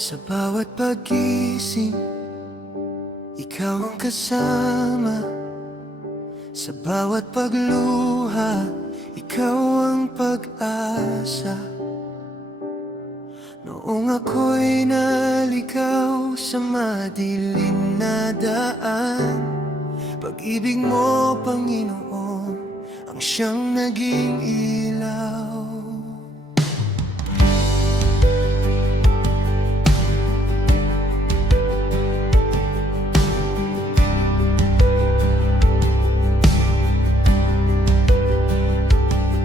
Sa bawat pag-gising, ikaw ang kasama. Sa bawat pagluha, ikaw ang pag-asa. Noong ako'y naligaw sa madilim na daan, pag-ibig mo, Panginoon, ang siyang naging ilaw.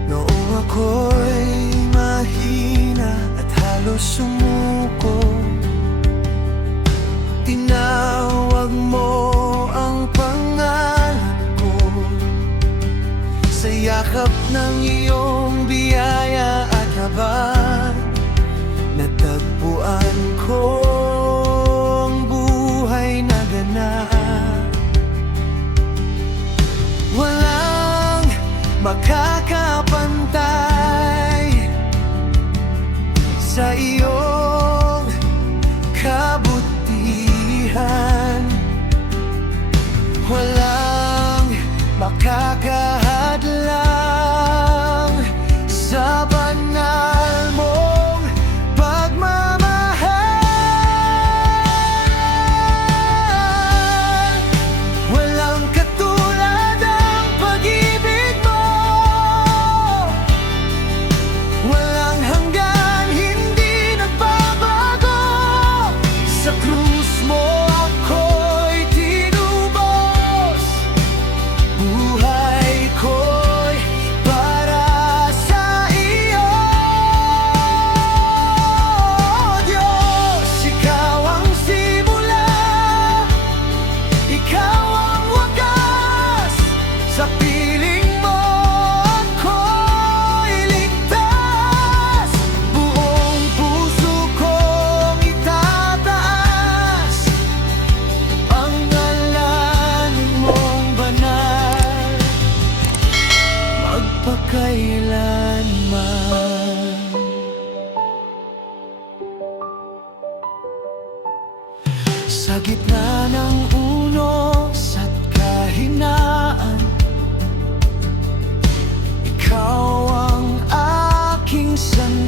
Noong ako'y mahina at halos sumuko, tinawag mo ang pangalan ko. Sa yakap ng iyong biyaya at habag, natagpuan ko ang buhay na ganap. Walang makakapantay sa iyong kabutihan. Walang makakahadlang sa banal mong pagmamahal. Walang katulad ang pag-ibig mo, walang hanggan, hindi nagbabago. Sa krus mo ako'y tinubos, buhay ko'y para sa iyo. Diyos, ikaw ang simula, ikaw ang wakas. Sa piling mo ako'y ligtas, buong puso kong itataas ang ngalan mong banal, magpakailanman. Sa gitna ng unos at kahinaan, ikaw ang aking sandalan.